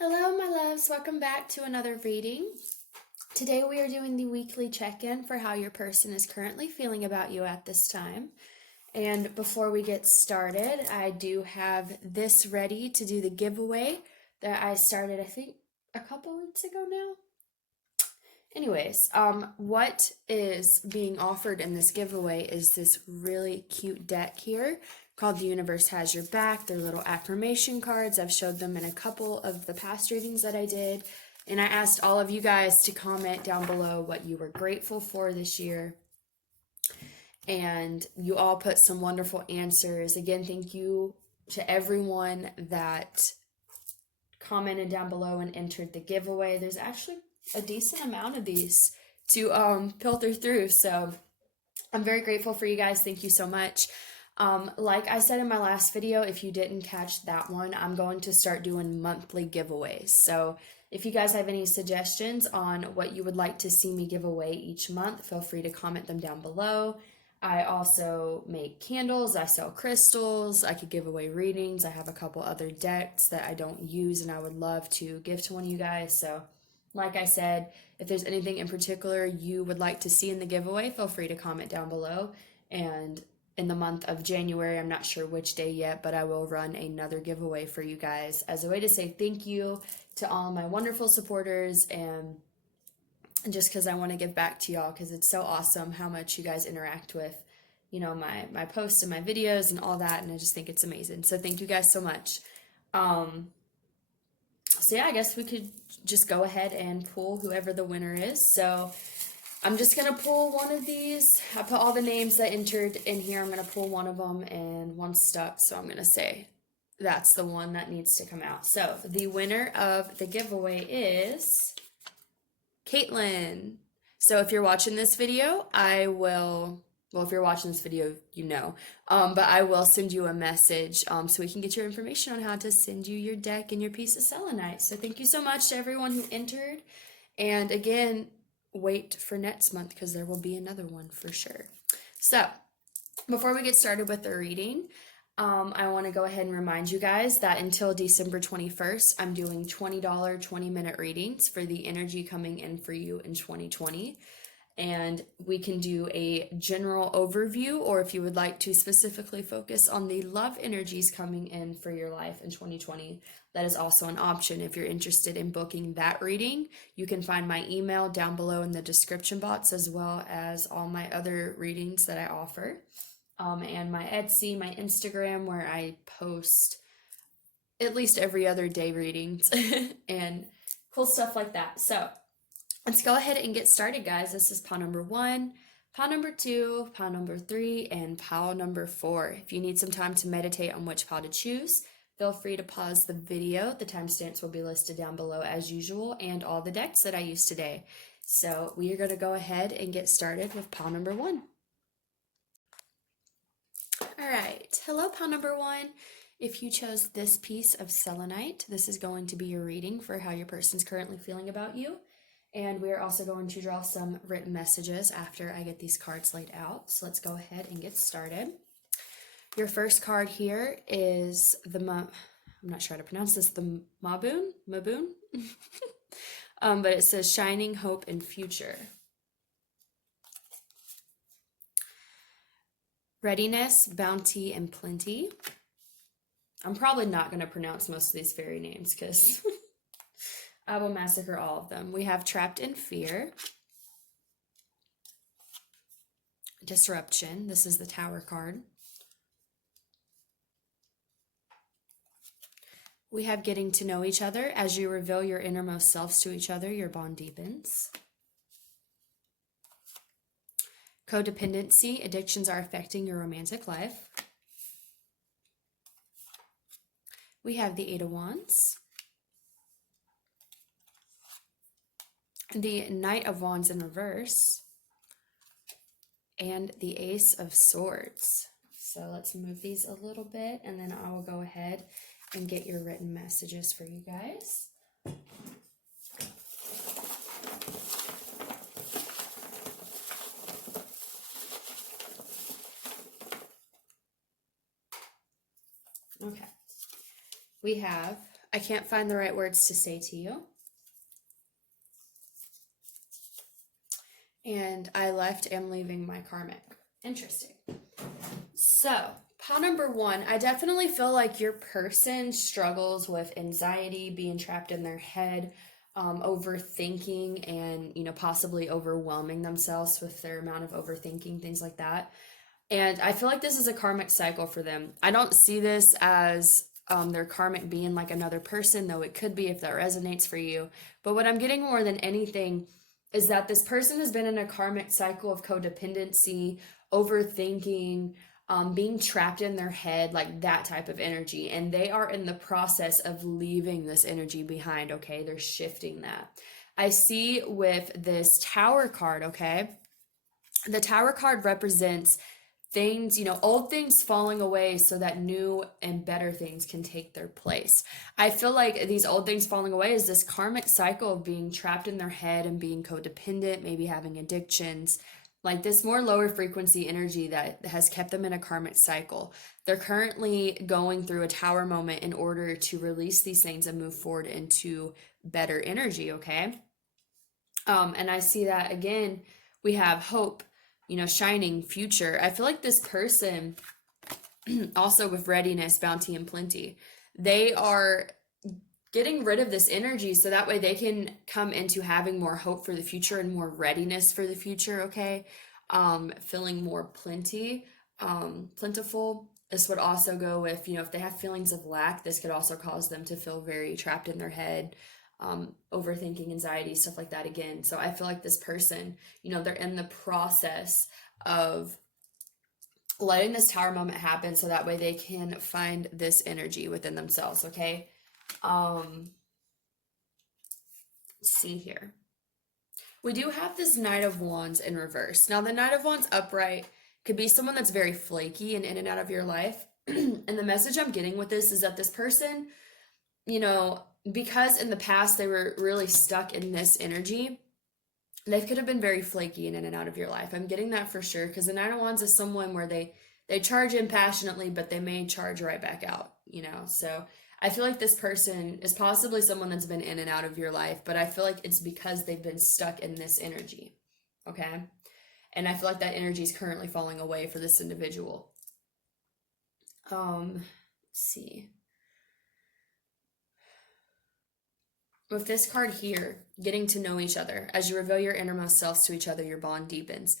Hello, my loves. Welcome back to another reading. Today we are doing the weekly check-in for how your person is currently feeling about you at this time. And before we get started, I do have this ready to do the giveaway that I started, I think, a couple weeks ago now. Anyways, what is being offered in this giveaway is this really cute deck here called The Universe Has Your Back. They're little affirmation cards. I've showed them in a couple of the past readings that I did. And I asked all of you guys to comment down below what you were grateful for this year. And you all put some wonderful answers. Again, thank you to everyone that commented down below and entered the giveaway. There's actually a decent amount of these to filter through, so I'm very grateful for you guys. Thank you so much. Like I said in my last video, if you didn't catch that one, I'm going to start doing monthly giveaways. So if you guys have any suggestions on what you would like to see me give away each month, feel free to comment them down below. I also make candles, I sell crystals, I could give away readings. I have a couple other decks that I don't use and I would love to give to one of you guys. So like I said, if there's anything in particular you would like to see in the giveaway, feel free to comment down below. And in the month of January, I'm not sure which day yet, but I will run another giveaway for you guys as a way to say thank you to all my wonderful supporters, and just because I want to give back to y'all, because it's so awesome how much you guys interact with, you know, my posts and my videos and all that, and I just think it's amazing. So thank you guys so much. So yeah, I guess we could just go ahead and pull whoever the winner is. So I'm just going to pull one of these. I put all the names that entered in here. I'm going to pull one of them and one stuck. So I'm going to say that's the one that needs to come out. So the winner of the giveaway is Caitlin. So if you're watching this video, if you're watching this video, you know, but I will send you a message so we can get your information on how to send you your deck and your piece of selenite. So thank you so much to everyone who entered. And again, wait for next month because there will be another one for sure. So before we get started with the reading, I want to go ahead and remind you guys that until December 21st, I'm doing $20 20-minute readings for the energy coming in for you in 2020. And we can do a general overview, or if you would like to specifically focus on the love energies coming in for your life in 2020, that is also an option. If you're interested in booking that reading, you can find my email down below in the description box, as well as all my other readings that I offer. And my Etsy, my Instagram, where I post at least every other day readings and cool stuff like that. So let's go ahead and get started, guys. This is pile number 1, pile number 2, pile number 3, and pile number 4. If you need some time to meditate on which pile to choose, feel free to pause the video. The timestamps will be listed down below as usual, and all the decks that I used today. So we are going to go ahead and get started with pile number 1. All right, hello, pile number 1. If you chose this piece of selenite, this is going to be your reading for how your person's currently feeling about you. And we're also going to draw some written messages after I get these cards laid out. So let's go ahead and get started. Your first card here is I'm not sure how to pronounce this, the Maboon? But it says Shining Hope and Future. Readiness, Bounty, and Plenty. I'm probably not going to pronounce most of these fairy names because I will massacre all of them. We have Trapped in Fear. Disruption. This is the Tower card. We have Getting to Know Each Other. As you reveal your innermost selves to each other, your bond deepens. Codependency. Addictions are affecting your romantic life. We have the Eight of Wands. The Knight of Wands in reverse. And the Ace of Swords. So let's move these a little bit, and then I will go ahead and get your written messages for you guys. Okay. We have I can't find the right words to say to you. And I am leaving my karmic. Interesting. So, pile number 1, I definitely feel like your person struggles with anxiety, being trapped in their head, overthinking, and, possibly overwhelming themselves with their amount of overthinking, things like that. And I feel like this is a karmic cycle for them. I don't see this as their karmic being like another person, though it could be if that resonates for you. But what I'm getting more than anything is that this person has been in a karmic cycle of codependency, overthinking, being trapped in their head, like that type of energy. And they are in the process of leaving this energy behind, okay? They're shifting that. I see with this Tower card, okay? The Tower card represents things, old things falling away so that new and better things can take their place. I feel like these old things falling away is this karmic cycle of being trapped in their head and being codependent, maybe having addictions, like this more lower frequency energy that has kept them in a karmic cycle. They're currently going through a Tower moment in order to release these things and move forward into better energy, okay? And I see that again, we have hope, shining future. I feel like this person, also with readiness, bounty, and plenty, they are getting rid of this energy so that way they can come into having more hope for the future and more readiness for the future, okay? Feeling more plentiful. This would also go with, if they have feelings of lack, this could also cause them to feel very trapped in their head, overthinking, anxiety, stuff like that again. So I feel like this person, they're in the process of letting this Tower moment happen so that way they can find this energy within themselves, okay? Let's see here. We do have this Knight of Wands in reverse. Now, the Knight of Wands upright could be someone that's very flaky and in and out of your life. And the message I'm getting with this is that this person, because in the past they were really stuck in this energy, they could have been very flaky and in and out of your life. I'm getting that for sure, because the Nine of Wands is someone where they charge in passionately, but they may charge right back out, So I feel like this person is possibly someone that's been in and out of your life, but I feel like it's because they've been stuck in this energy, okay? And I feel like that energy is currently falling away for this individual. Let's see. With this card here, getting to know each other. As you reveal your innermost selves to each other, your bond deepens.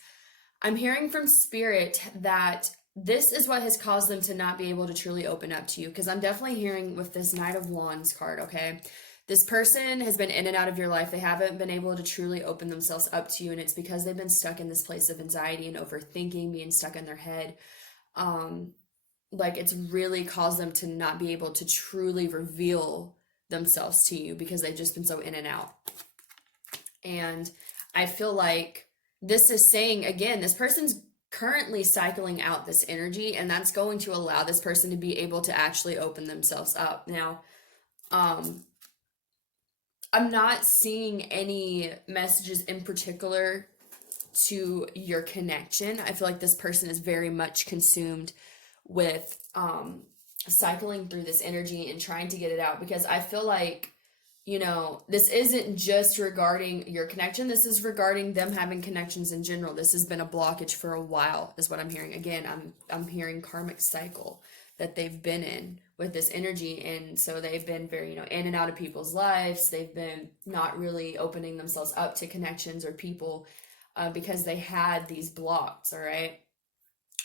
I'm hearing from Spirit that this is what has caused them to not be able to truly open up to you, because I'm definitely hearing with this Knight of Wands card, okay? This person has been in and out of your life. They haven't been able to truly open themselves up to you, and it's because they've been stuck in this place of anxiety and overthinking, being stuck in their head. Like it's really caused them to not be able to truly reveal themselves to you because they've just been so in and out. And I feel like this is saying, again, this person's currently cycling out this energy, and that's going to allow this person to be able to actually open themselves up. Now, I'm not seeing any messages in particular to your connection. I feel like this person is very much consumed with cycling through this energy and trying to get it out, because I feel like, this isn't just regarding your connection. This is regarding them having connections in general. This has been a blockage for a while is what I'm hearing. Again, I'm hearing karmic cycle that they've been in with this energy. And so they've been very, in and out of people's lives. They've been not really opening themselves up to connections or people because they had these blocks. All right.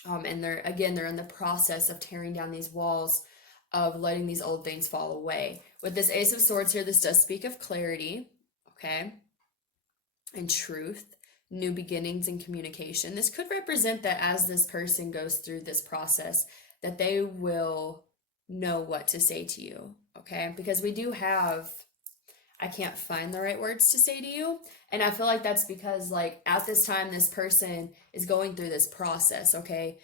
And they're in the process of tearing down these walls, of letting these old things fall away. With this Ace of Swords here, this does speak of clarity, okay, and truth, new beginnings and communication. This could represent that as this person goes through this process, that they will know what to say to you, okay? Because we do have, I can't find the right words to say to you. And I feel like that's because, like, at this time, this person is going through this process, okay?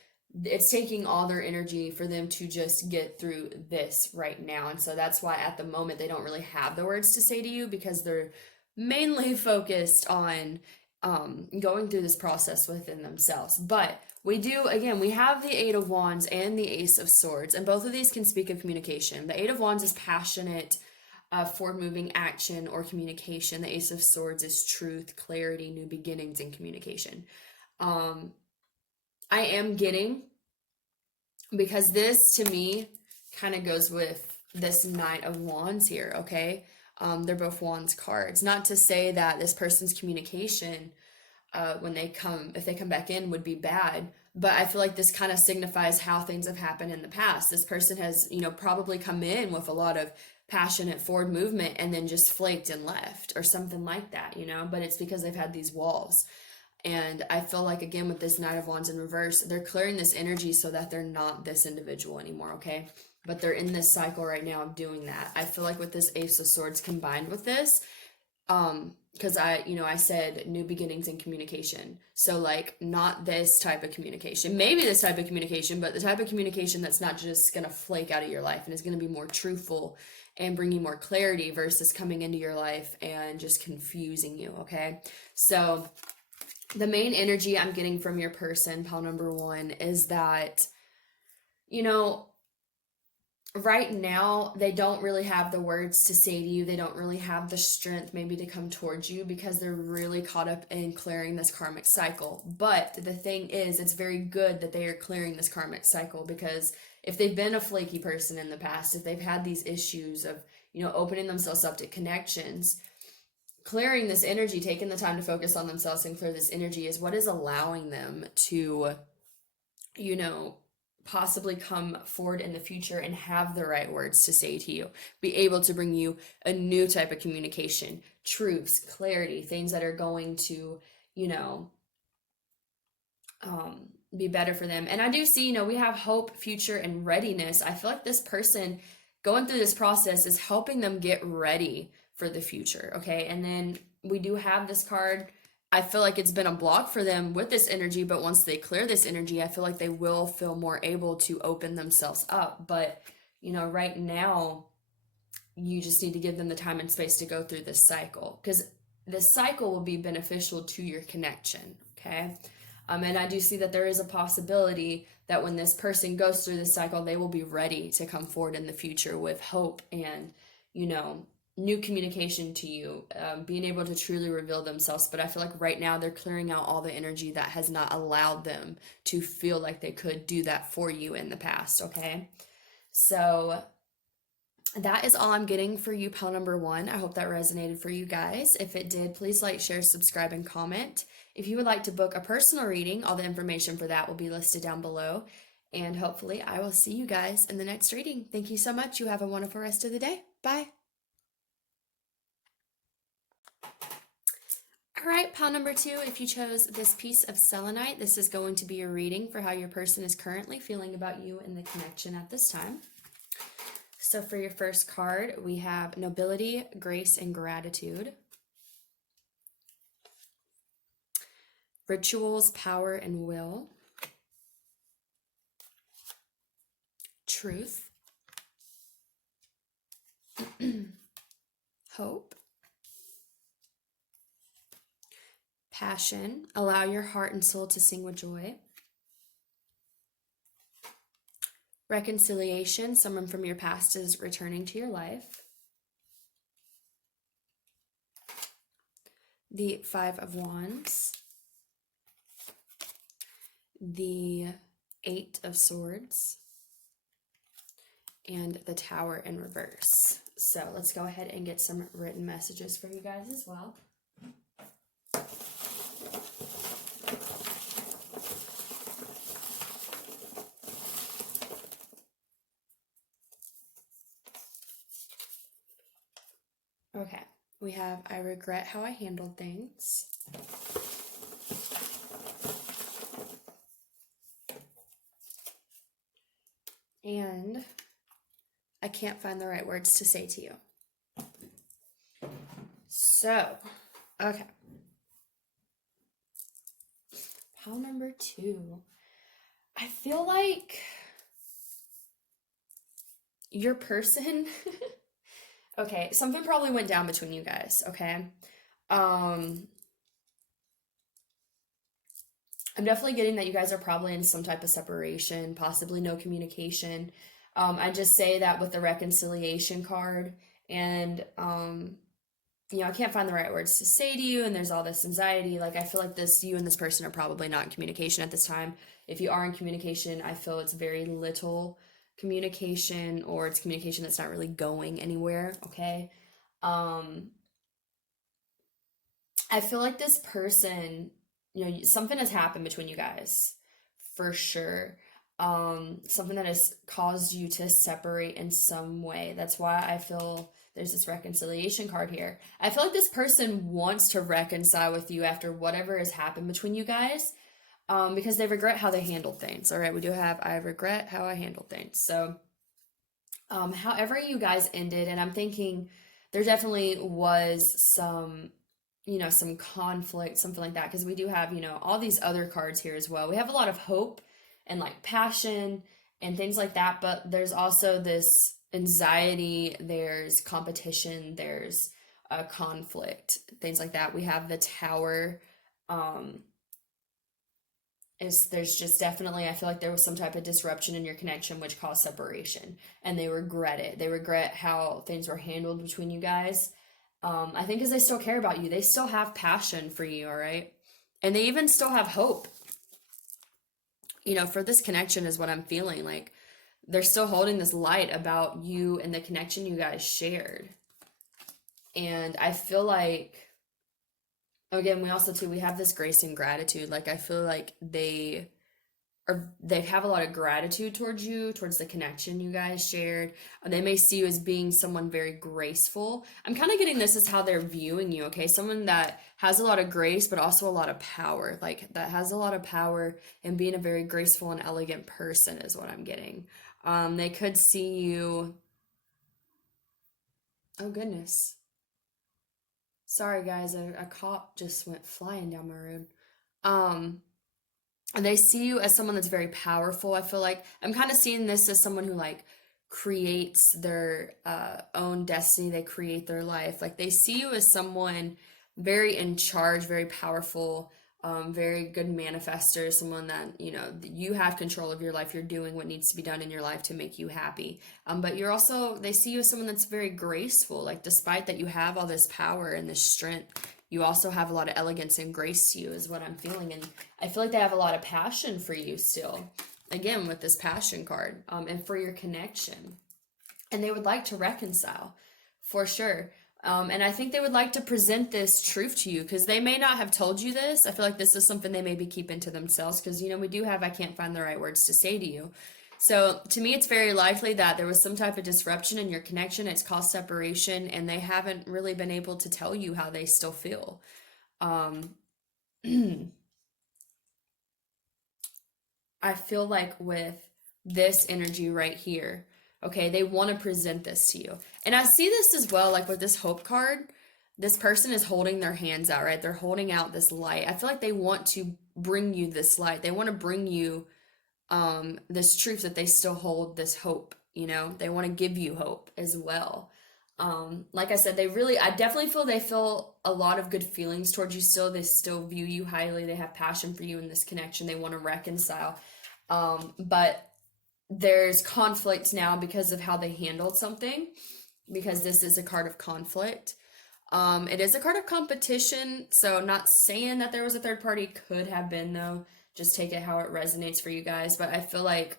It's taking all their energy for them to just get through this right now. And so that's why at the moment they don't really have the words to say to you, because they're mainly focused on going through this process within themselves. But we have the Eight of Wands and the Ace of Swords, and both of these can speak of communication. The Eight of Wands is passionate, forward moving action or communication. The Ace of Swords is truth, clarity, new beginnings, and communication. I am getting, because this to me kind of goes with this Knight of Wands here, okay? They're both Wands cards. Not to say that this person's communication, if they come back in, would be bad, but I feel like this kind of signifies how things have happened in the past. This person has, probably come in with a lot of passionate forward movement and then just flaked and left or something like that, but it's because they've had these walls. And I feel like, again, with this Knight of Wands in reverse, they're clearing this energy so that they're not this individual anymore, okay? But they're in this cycle right now of doing that. I feel like with this Ace of Swords combined with this, because I said new beginnings and communication. So, like, not this type of communication. Maybe this type of communication, but the type of communication that's not just going to flake out of your life and is going to be more truthful and bring you more clarity versus coming into your life and just confusing you, okay? So the main energy I'm getting from your person, pile number 1, is that, right now they don't really have the words to say to you. They don't really have the strength maybe to come towards you because they're really caught up in clearing this karmic cycle. But the thing is, it's very good that they are clearing this karmic cycle, because if they've been a flaky person in the past, if they've had these issues of, opening themselves up to connections, clearing this energy, taking the time to focus on themselves and clear this energy is what is allowing them to, possibly come forward in the future and have the right words to say to you, be able to bring you a new type of communication, truths, clarity, things that are going to, be better for them. And I do see, we have hope, future, and readiness. I feel like this person going through this process is helping them get ready for the future, okay? And then we do have this card. I feel like it's been a block for them with this energy, but once they clear this energy, I feel like they will feel more able to open themselves up. But, right now, you just need to give them the time and space to go through this cycle, because this cycle will be beneficial to your connection, okay? And I do see that there is a possibility that when this person goes through this cycle, they will be ready to come forward in the future with hope and, new communication to you, being able to truly reveal themselves. But I feel like right now they're clearing out all the energy that has not allowed them to feel like they could do that for you in the past, okay? So that is all I'm getting for you, pile number 1. I hope that resonated for you guys. If it did, please like, share, subscribe, and comment. If you would like to book a personal reading, all the information for that will be listed down below. And hopefully I will see you guys in the next reading. Thank you so much. You have a wonderful rest of the day. Bye. All right, pile number 2, if you chose this piece of selenite, this is going to be a reading for how your person is currently feeling about you and the connection at this time. So for your first card, we have nobility, grace, and gratitude. Rituals, power, and will. Truth. Hope. Passion. Allow your heart and soul to sing with joy. Reconciliation. Someone from your past is returning to your life. The 5 of Wands. The 8 of Swords. And the Tower in reverse. So let's go ahead and get some written messages for you guys as well. Okay, we have, I regret how I handled things. And I can't find the right words to say to you. So, okay. Pile number 2. I feel like your person... Okay, something probably went down between you guys, okay? I'm definitely getting that you guys are probably in some type of separation, possibly no communication. I just say that with the reconciliation card, And, I can't find the right words to say to you, and there's all this anxiety. Like, I feel like you and this person are probably not in communication at this time. If you are in communication, I feel it's very little communication, or it's communication that's not really going anywhere, okay? Um, I feel like this person, something has happened between you guys for sure. Something that has caused you to separate in some way. That's why I feel there's this reconciliation card here. I feel like this person wants to reconcile with you after whatever has happened between you guys, because they regret how they handled things. All right, we do have I regret how I handled things. So, however you guys ended, and I'm thinking there definitely was some conflict, something like that, because we do have, all these other cards here as well. We have a lot of hope and like passion and things like that, but there's also this anxiety, there's competition, there's conflict, things like that. We have the Tower. There's just definitely, I feel like there was some type of disruption in your connection which caused separation, and they regret it. They regret how things were handled between you guys. I think because they still care about you, they still have passion for you, all right? And they even still have hope, for this connection is what I'm feeling. Like, they're still holding this light about you and the connection you guys shared. And I feel like, again, we have this grace and gratitude. Like, I feel like they have a lot of gratitude towards you, towards the connection you guys shared. They may see you as being someone very graceful. I'm kind of getting this as how they're viewing you, okay? Someone that has a lot of grace, but also a lot of power. Like, that has a lot of power, and being a very graceful and elegant person is what I'm getting. They could see you. Oh, goodness. Sorry, guys. A cop just went flying down my road. Um, and they see you as someone that's very powerful. I feel like I'm kind of seeing this as someone who like creates their own destiny. They create their life. Like, they see you as someone very in charge, very powerful, very good manifester, someone that, you have control of your life. You're doing what needs to be done in your life to make you happy. But they see you as someone that's very graceful. Like, despite that you have all this power and this strength, you also have a lot of elegance and grace to you is what I'm feeling. And I feel like they have a lot of passion for you still, again, with this passion card, and for your connection. And they would like to reconcile, for sure. And I think they would like to present this truth to you, because they may not have told you this. I feel like this is something they maybe keep into themselves, because, we do have, I can't find the right words to say to you. So to me, it's very likely that there was some type of disruption in your connection. It's caused separation, and they haven't really been able to tell you how they still feel. Um, I feel like with this energy right here, okay, they want to present this to you. And I see this as well, like with this hope card, this person is holding their hands out, right? They're holding out this light. I feel like they want to bring you this light. They want to bring you this truth that they still hold this hope, they want to give you hope as well. Like I said, I definitely feel they feel a lot of good feelings towards you still. They still view you highly. They have passion for you in this connection. They want to reconcile. But there's conflict now because of how they handled something, because this is a card of conflict. It is a card of competition, so not saying that there was a third party, could have been though. Just take it how it resonates for you guys. But I feel like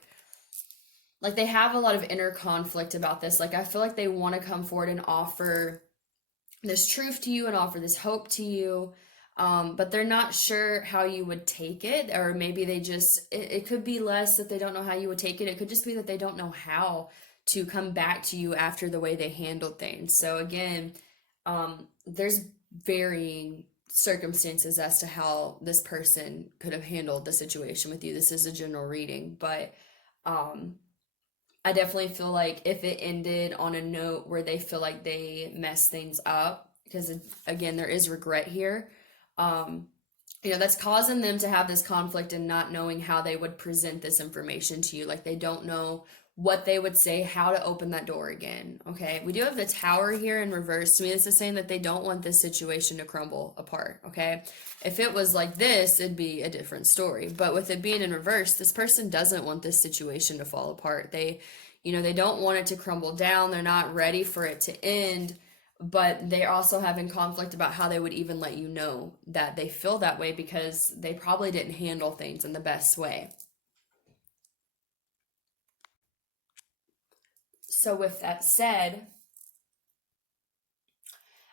they have a lot of inner conflict about this. Like, I feel like they want to come forward and offer this truth to you and offer this hope to you. But they're not sure how you would take it, or maybe it could be less that they don't know how you would take it. It could just be that they don't know how to come back to you after the way they handled things. So again, there's varying circumstances as to how this person could have handled the situation with you. This is a general reading, but I definitely feel like if it ended on a note where they feel like they messed things up, because again, there is regret here, that's causing them to have this conflict and not knowing how they would present this information to you. Like, they don't know what they would say, how to open that door again. Okay, we do have the Tower here in reverse. To me, this is saying that they don't want this situation to crumble apart. Okay, if it was like this, it'd be a different story, but with it being in reverse, this person doesn't want this situation to fall apart. They You know, they don't want it to crumble down. They're not ready for it to end, but they're also having conflict about how they would even let you know that they feel that way because they probably didn't handle things in the best way. So, with that said,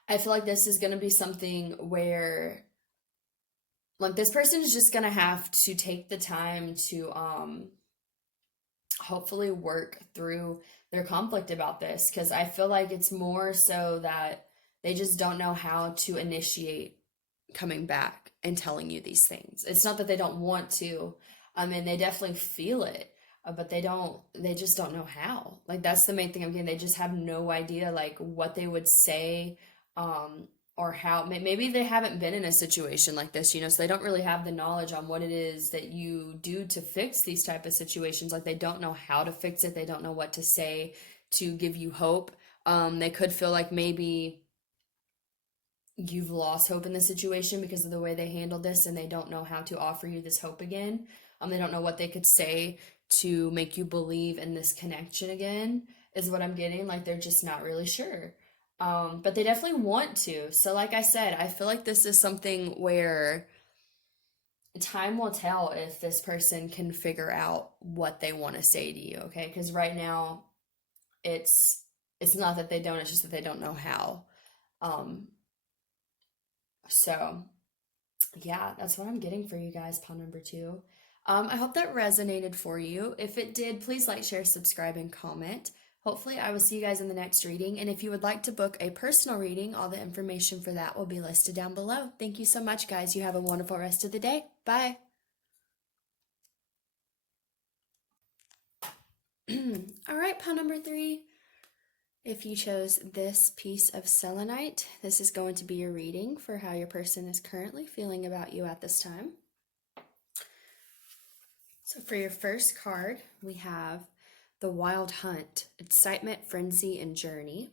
I feel like this is going to be something where, like, this person is just going to have to take the time to hopefully work through their conflict about this, because I feel like it's more so that they just don't know how to initiate coming back and telling you these things. It's not that they don't want to. I mean, they definitely feel it, but they just don't know how. Like, that's the main thing I'm getting. They just have no idea, like, what they would say, um, or how. Maybe they haven't been in a situation like this, you know, so they don't really have the knowledge on what it is that you do to fix these type of situations. Like, they don't know how to fix it. They don't know what to say to give you hope. They could feel like maybe you've lost hope in the situation because of the way they handled this, and they don't know how to offer you this hope again. They don't know what they could say to make you believe in this connection again, is what I'm getting. Like, they're just not really sure. But they definitely want to. So, like I said, I feel like this is something where time will tell if this person can figure out what they want to say to you, okay? Because right now, it's not that they don't, it's just that they don't know how. Um, so yeah, that's what I'm getting for you guys, pile number 2. I hope that resonated for you. If it did, please like, share, subscribe, and comment. Hopefully, I will see you guys in the next reading. And if you would like to book a personal reading, all the information for that will be listed down below. Thank you so much, guys. You have a wonderful rest of the day. Bye. All right, pile number 3. If you chose this piece of selenite, this is going to be your reading for how your person is currently feeling about you at this time. So for your first card, we have the Wild Hunt, Excitement, Frenzy, and Journey.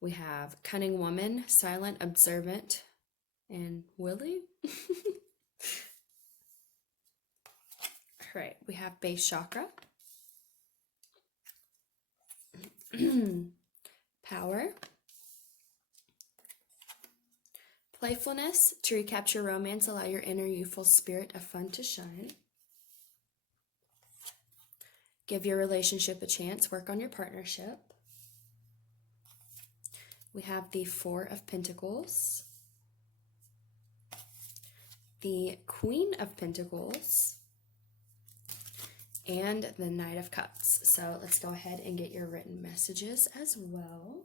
We have Cunning Woman, Silent, Observant, and Willie. All right, we have Base Chakra. Power. Playfulness, to recapture romance, allow your inner youthful spirit of fun to shine. Give your relationship a chance, work on your partnership. We have the Four of Pentacles, the Queen of Pentacles, and the Knight of Cups. So let's go ahead and get your written messages as well.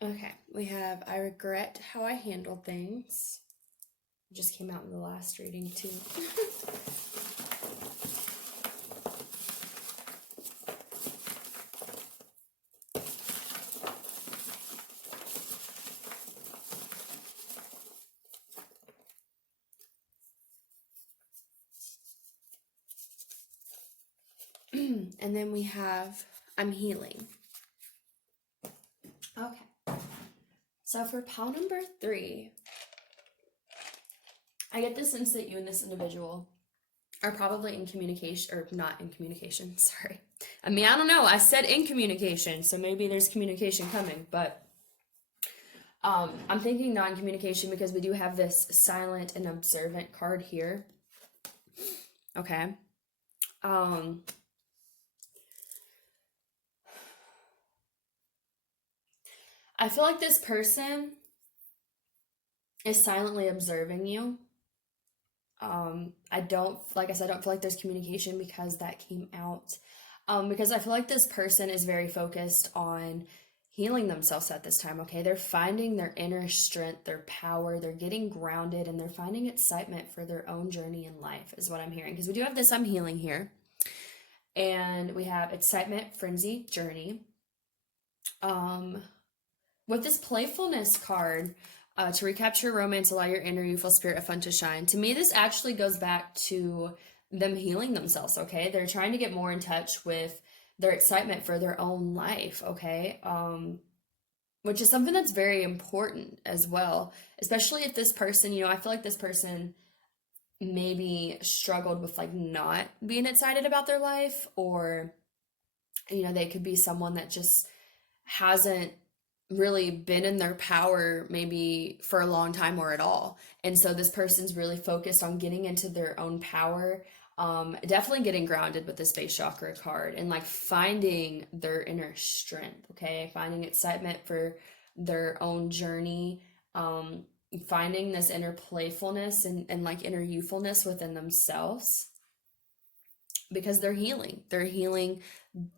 Okay, we have I regret how I handled things. It just came out in the last reading too. And then we have I'm healing. Okay. So for pile number 3, I get the sense that you and this individual are probably in communication, or not in communication, sorry. I mean, I don't know. I said in communication, so maybe there's communication coming, but I'm thinking non-communication because we do have this silent and observant card here. Okay. I feel like this person is silently observing you. I don't, like I said, I don't feel like there's communication because that came out. Because I feel like this person is very focused on healing themselves at this time, okay? They're finding their inner strength, their power, they're getting grounded, and they're finding excitement for their own journey in life, is what I'm hearing. Because we do have this I'm healing here. And we have excitement, frenzy, journey. With this playfulness card, to recapture romance, allow your inner youthful spirit of fun to shine. To me, this actually goes back to them healing themselves, okay? They're trying to get more in touch with their excitement for their own life, okay? Which is something that's very important as well, especially if this person, I feel like this person maybe struggled with like not being excited about their life, or they could be someone that just hasn't really been in their power maybe for a long time or at all. And so this person's really focused on getting into their own power, definitely getting grounded with the space chakra card, and like finding their inner strength, okay? Finding excitement for their own journey, finding this inner playfulness and like inner youthfulness within themselves, because they're healing. They're healing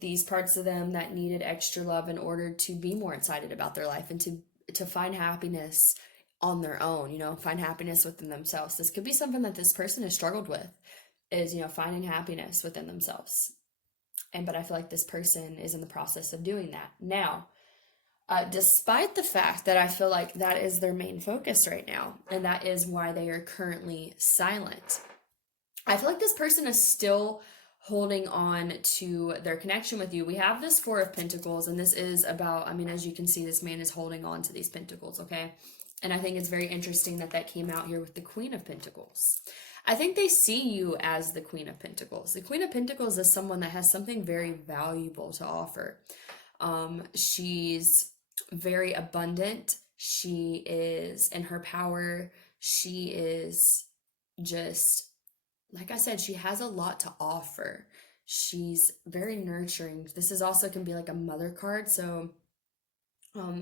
these parts of them that needed extra love in order to be more excited about their life and to find happiness on their own, find happiness within themselves. This could be something that this person has struggled with, is, finding happiness within themselves. But I feel like this person is in the process of doing that. Now, despite the fact that I feel like that is their main focus right now, and that is why they are currently silent, I feel like this person is still holding on to their connection with you. We have this Four of Pentacles, and this is about, as you can see, this man is holding on to these pentacles, okay? And I think it's very interesting that that came out here with the Queen of Pentacles. I think they see you as the Queen of Pentacles. The Queen of Pentacles is someone that has something very valuable to offer. She's very abundant. She is in her power. She is just, like I said, she has a lot to offer. She's very nurturing. This is also can be like a mother card. So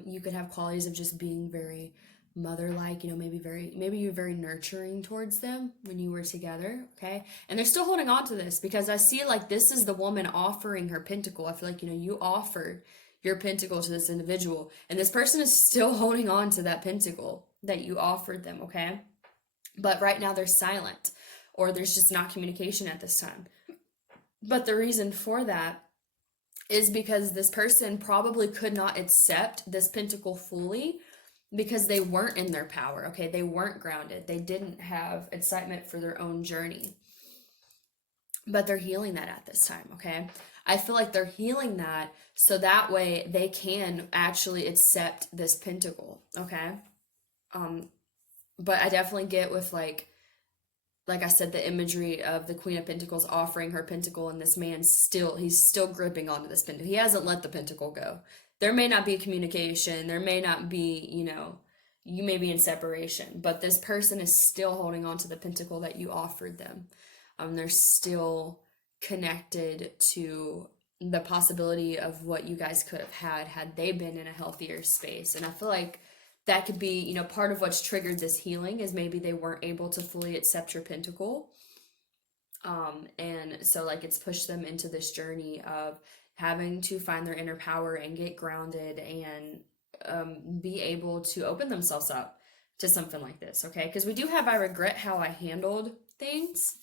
you could have qualities of just being very mother-like, maybe you're very nurturing towards them when you were together, okay? And they're still holding on to this, because I see like this is the woman offering her pentacle. I feel like, you offered your pentacle to this individual, and this person is still holding on to that pentacle that you offered them, okay? But right now they're silent, or there's just not communication at this time. But the reason for that is because this person probably could not accept this pentacle fully, because they weren't in their power, okay? They weren't grounded. They didn't have excitement for their own journey. But they're healing that at this time, okay? I feel like they're healing that so that way they can actually accept this pentacle, okay? But I definitely get with like I said, the imagery of the Queen of Pentacles offering her pentacle, and this man he's still gripping onto this pentacle. He hasn't let the pentacle go. There may not be communication. There may not be, you may be in separation, but this person is still holding on to the pentacle that you offered them. They're still connected to the possibility of what you guys could have had they been in a healthier space. And I feel like that could be, part of what's triggered this healing is maybe they weren't able to fully accept your pentacle. And so like it's pushed them into this journey of having to find their inner power and get grounded and be able to open themselves up to something like this, okay? Because we do have I regret how I handled things.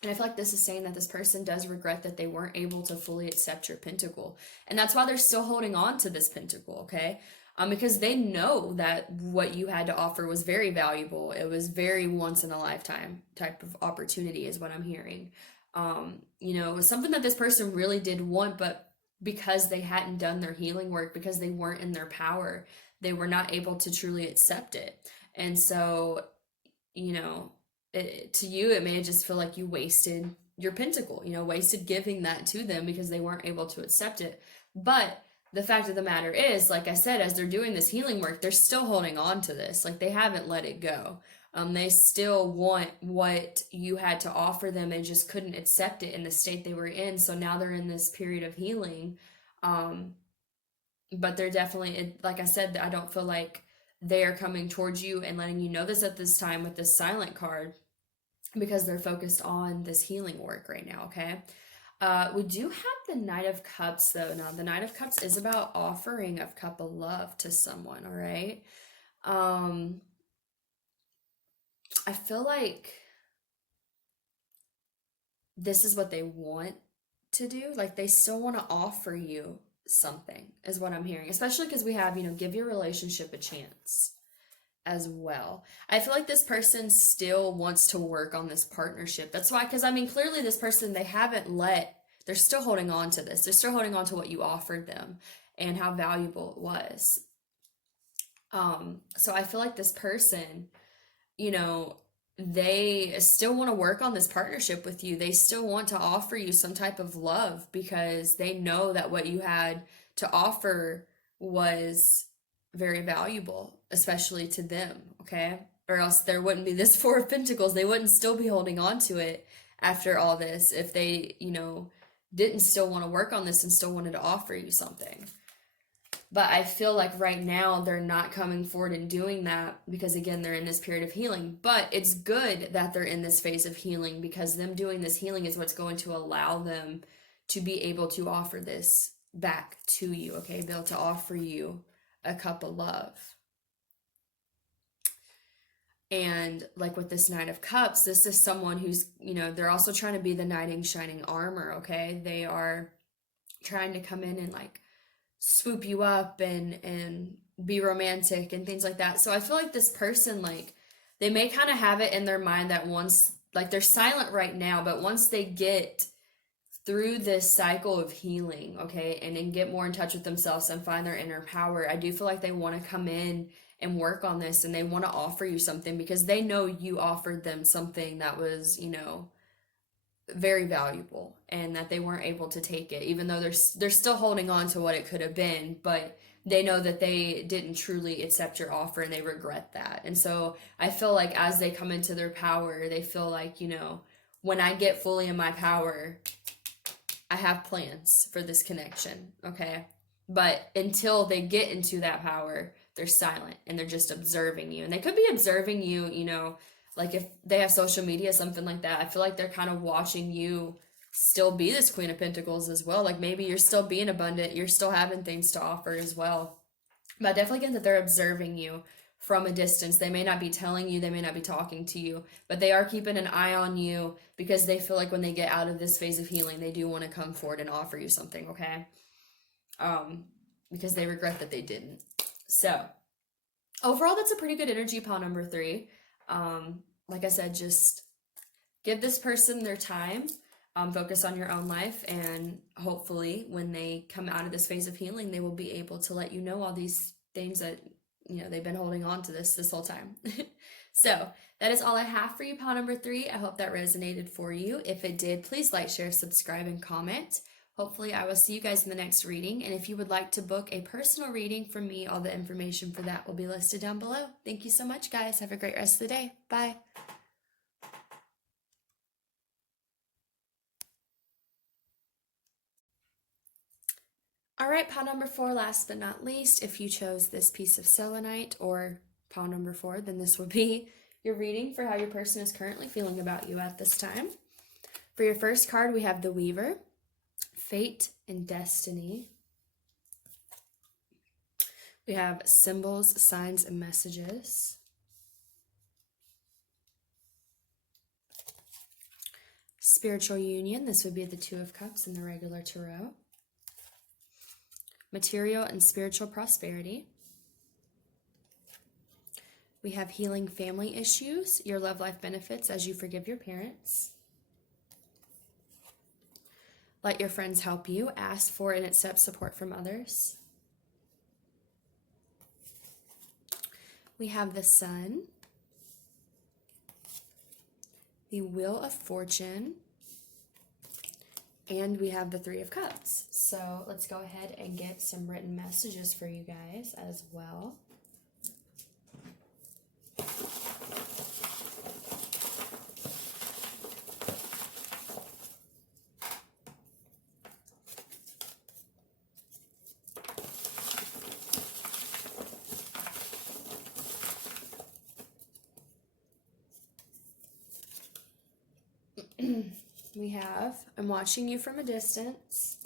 And I feel like this is saying that this person does regret that they weren't able to fully accept your pentacle. And that's why they're still holding on to this pentacle, okay? Because they know that what you had to offer was very valuable. It was very once in a lifetime type of opportunity is what I'm hearing. It was something that this person really did want, but because they hadn't done their healing work, because they weren't in their power, they were not able to truly accept it. And so, to you, it may just feel like you wasted your pentacle, wasted giving that to them because they weren't able to accept it. But the fact of the matter is, like I said, as they're doing this healing work, they're still holding on to this. Like they haven't let it go. They still want what you had to offer them. They just couldn't accept it in the state they were in. So now they're in this period of healing. But they're definitely, like I said, I don't feel like they are coming towards you and letting you know this at this time with this silent card, because they're focused on this healing work right now, okay? We do have the Knight of Cups, though. Now, the Knight of Cups is about offering a cup of love to someone, all right? I feel like this is what they want to do. Like, they still want to offer you something, is what I'm hearing. Especially because we have, give your relationship a chance as well. I feel like this person still wants to work on this partnership. That's why, because I mean, clearly this person, they're still holding on to this. They're still holding on to what you offered them and how valuable it was. So I feel like this person, you know, they still want to work on this partnership with you. They still want to offer you some type of love because they know that what you had to offer was very valuable, especially to them, okay? Or else there wouldn't be this Four of Pentacles. They wouldn't still be holding on to it after all this if they, didn't still want to work on this and still wanted to offer you something. But I feel like right now they're not coming forward and doing that because, again, they're in this period of healing. But it's good that they're in this phase of healing because them doing this healing is what's going to allow them to be able to offer this back to you, okay? Be able to offer you a cup of love. And like with this Knight of Cups, this is someone who's, they're also trying to be the knight in shining armor, okay? They are trying to come in and like swoop you up and be romantic and things like that. So I feel like this person, like, they may kind of have it in their mind that once, like, they're silent right now, but once they get through this cycle of healing, okay, and get more in touch with themselves and find their inner power, I do feel like they want to come in and work on this, and they want to offer you something because they know you offered them something that was, very valuable, and that they weren't able to take it, even though they're still holding on to what it could have been, but they know that they didn't truly accept your offer and they regret that. And so I feel like as they come into their power, they feel like, when I get fully in my power, I have plans for this connection, okay? But until they get into that power, they're silent and they're just observing you. And they could be observing you, like if they have social media, something like that. I feel like they're kind of watching you still be this Queen of Pentacles as well. Like maybe you're still being abundant, you're still having things to offer as well. But I definitely get that they're observing you from a distance. They may not be telling you, they may not be talking to you, but they are keeping an eye on you because they feel like when they get out of this phase of healing, they do want to come forward and offer you something, okay? Because they regret that they didn't. So overall, that's a pretty good energy, pile number 3. Like I said, just give this person their time, focus on your own life, and hopefully when they come out of this phase of healing, they will be able to let you know all these things that, they've been holding on to this whole time. So that is all I have for you, pile number 3. I hope that resonated for you. If it did, please like, share, subscribe, and comment. Hopefully I will see you guys in the next reading. And if you would like to book a personal reading from me, all the information for that will be listed down below. Thank you so much, guys. Have a great rest of the day. Bye. All right, pile number 4, last but not least, if you chose this piece of selenite or pile number 4, then this will be your reading for how your person is currently feeling about you at this time. For your first card, we have the Weaver, Fate and Destiny. We have Symbols, Signs, and Messages. Spiritual Union, this would be the Two of Cups in the regular tarot. Material and Spiritual Prosperity. We have Healing Family Issues, your love life benefits as you forgive your parents. Let your friends help you, ask for and accept support from others. We have the Sun, the Wheel of Fortune, and we have the Three of Cups. So let's go ahead and get some written messages for you guys as well. we have, I'm watching you from a distance.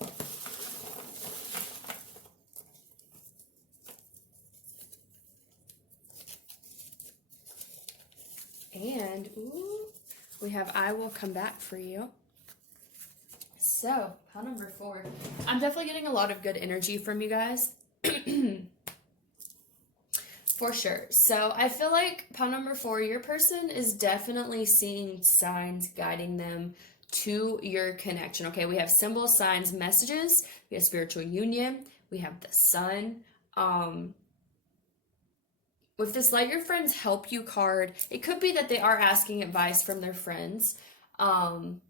And, ooh, we have I will come back for you. So, pile number 4. I'm definitely getting a lot of good energy from you guys. For sure. So, I feel like pile number 4, your person is definitely seeing signs guiding them to your connection. Okay, we have symbols, signs, messages. We have spiritual union. We have the sun. With this Let Your Friends Help You card, it could be that they are asking advice from their friends. It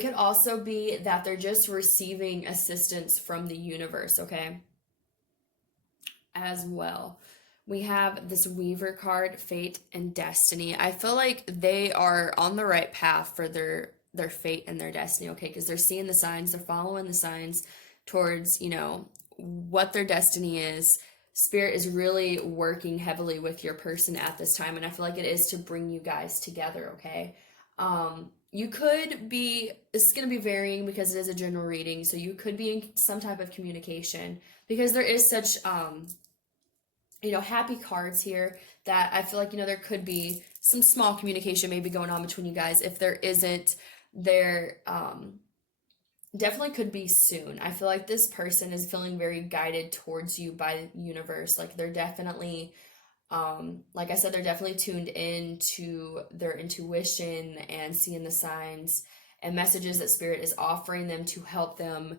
could also be that they're just receiving assistance from the universe, okay? As well. We have this Weaver card, Fate and Destiny. I feel like they are on the right path for their fate and their destiny, okay? Because they're seeing the signs, they're following the signs towards, what their destiny is. Spirit is really working heavily with your person at this time, and I feel like it is to bring you guys together, okay? You could be, this is going to be varying because it is a general reading, so you could be in some type of communication because there is such, happy cards here that I feel like, there could be some small communication maybe going on between you guys. If there isn't, there definitely could be soon. I feel like this person is feeling very guided towards you by the universe. Like they're definitely, like I said, they're definitely tuned in to their intuition and seeing the signs and messages that Spirit is offering them to help them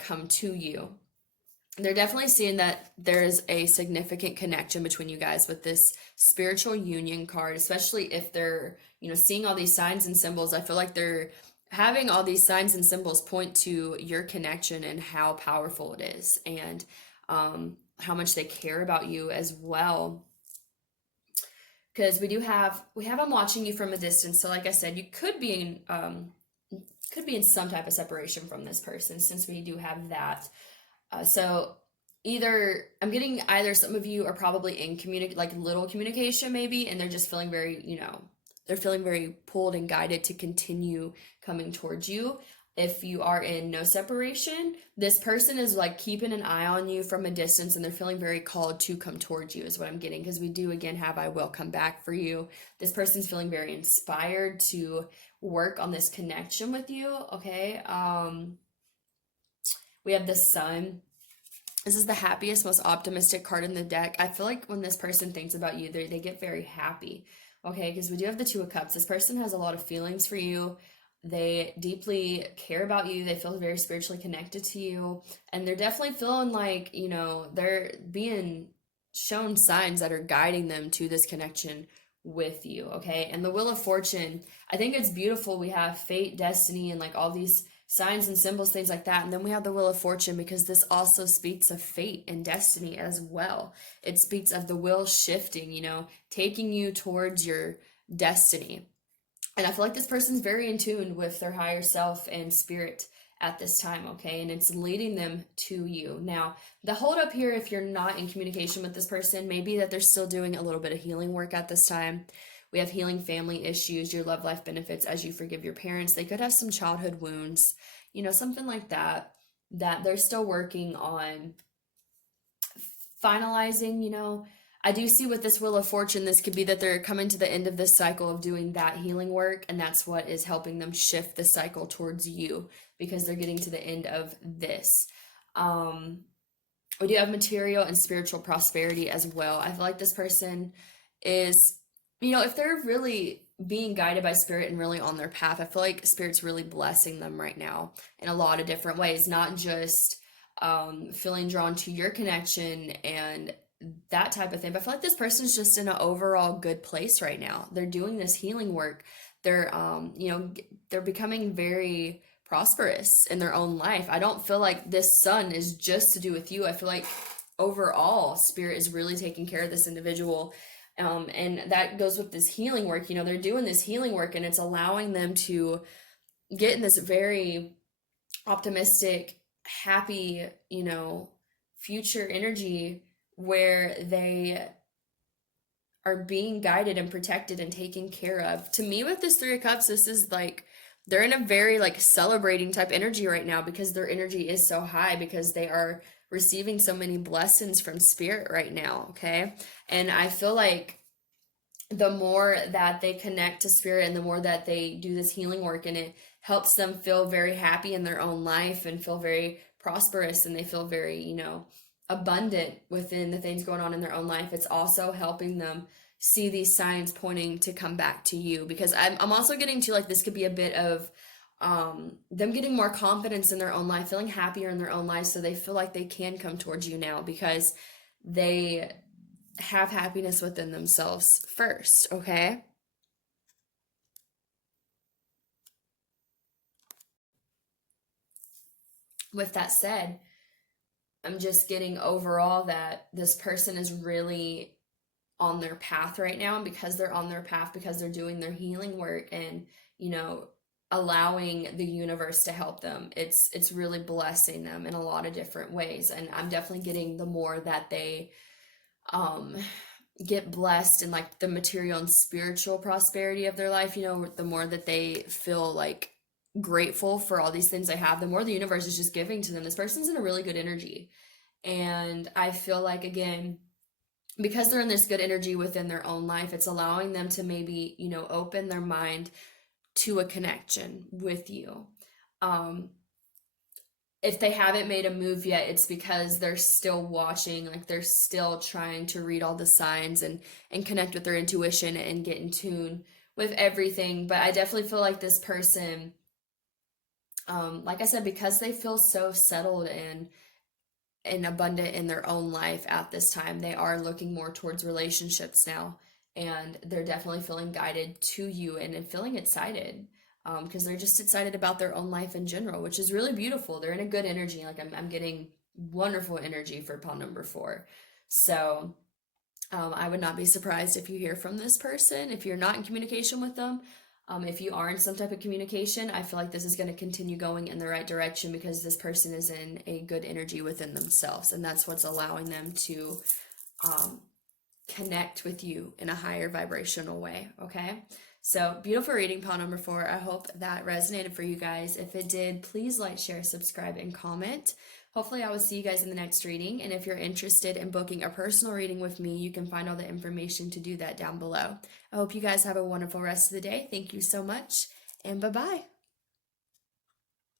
come to you. They're definitely seeing that there's a significant connection between you guys with this spiritual union card, especially if they're, seeing all these signs and symbols. I feel like they're having all these signs and symbols point to your connection and how powerful it is, and how much they care about you as well. Because we have them watching you from a distance. So like I said, you could be in some type of separation from this person, since we do have that. So I'm getting either some of you are probably in little communication maybe, and they're just feeling very, they're feeling very pulled and guided to continue coming towards you. If you are in no separation, this person is like keeping an eye on you from a distance, and they're feeling very called to come towards you is what I'm getting, because we do again have I will come back for you. This person's feeling very inspired to work on this connection with you, okay? We have the Sun. This is the happiest, most optimistic card in the deck. I feel like when this person thinks about you, they get very happy, okay? Because we do have the Two of Cups. This person has a lot of feelings for you. They deeply care about you. They feel very spiritually connected to you. And they're definitely feeling like, they're being shown signs that are guiding them to this connection with you, okay? And the Wheel of Fortune, I think it's beautiful. We have fate, destiny, and like all these signs and symbols, things like that. And then we have the Wheel of Fortune, because this also speaks of fate and destiny as well. It speaks of the wheel shifting, taking you towards your destiny. And I feel like this person's very in tune with their higher self and spirit at this time, okay? And it's leading them to you. Now, the hold up here, if you're not in communication with this person, maybe that they're still doing a little bit of healing work at this time. We have healing family issues, your love life benefits as you forgive your parents. They could have some childhood wounds, something like that they're still working on finalizing. I do see with this Wheel of Fortune, this could be that they're coming to the end of this cycle of doing that healing work, and that's what is helping them shift the cycle towards you, because they're getting to the end of this. We do have material and spiritual prosperity as well. I feel like this person is, if they're really being guided by Spirit and really on their path, I feel like Spirit's really blessing them right now in a lot of different ways, not just feeling drawn to your connection and that type of thing, but I feel like this person's just in an overall good place right now. They're doing this healing work. They're they're becoming very prosperous in their own life. I don't feel like this Sun is just to do with you. I feel like overall Spirit is really taking care of this individual, and that goes with this healing work. They're doing this healing work, and it's allowing them to get in this very optimistic, happy, future energy where they are being guided and protected and taken care of. To me, with this Three of Cups, this is like they're in a very like celebrating type energy right now because their energy is so high because they are receiving so many blessings from spirit right now, okay? And I feel like the more that they connect to spirit and the more that they do this healing work, and it helps them feel very happy in their own life and feel very prosperous, and they feel very, abundant within the things going on in their own life, it's also helping them see these signs pointing to come back to you. Because I'm also getting to like this could be a bit of them getting more confidence in their own life, feeling happier in their own life, so they feel like they can come towards you now because they have happiness within themselves first, okay? With that said, I'm just getting overall that this person is really on their path right now, and because they're on their path, because they're doing their healing work and, you know, allowing the universe to help them, it's really blessing them in a lot of different ways. And I'm definitely getting the more that they um get blessed in like the material and spiritual prosperity of their life, the more that they feel like grateful for all these things they have, the more the universe is just giving to them. This person's in a really good energy. And I feel like, again, because they're in this good energy within their own life, it's allowing them to maybe, open their mind to a connection with you. Um, if they haven't made a move yet, it's because they're still watching, like they're still trying to read all the signs and connect with their intuition and get in tune with everything. But I definitely feel like this person, like I said, because they feel so settled and abundant in their own life at this time, they are looking more towards relationships now, and they're definitely feeling guided to you and feeling excited, because they're just excited about their own life in general, which is really beautiful. They're in a good energy. Like I'm getting wonderful energy for pile number 4. So I would not be surprised if you hear from this person if you're not in communication with them. If you are in some type of communication, I feel like this is going to continue going in the right direction because this person is in a good energy within themselves, and that's what's allowing them to um, connect with you in a higher vibrational way, okay? So, beautiful reading, pile number 4. I hope that resonated for you guys. If it did, please like, share, subscribe, and comment. Hopefully, I will see you guys in the next reading. And if you're interested in booking a personal reading with me, you can find all the information to do that down below. I hope you guys have a wonderful rest of the day. Thank you so much, and bye-bye.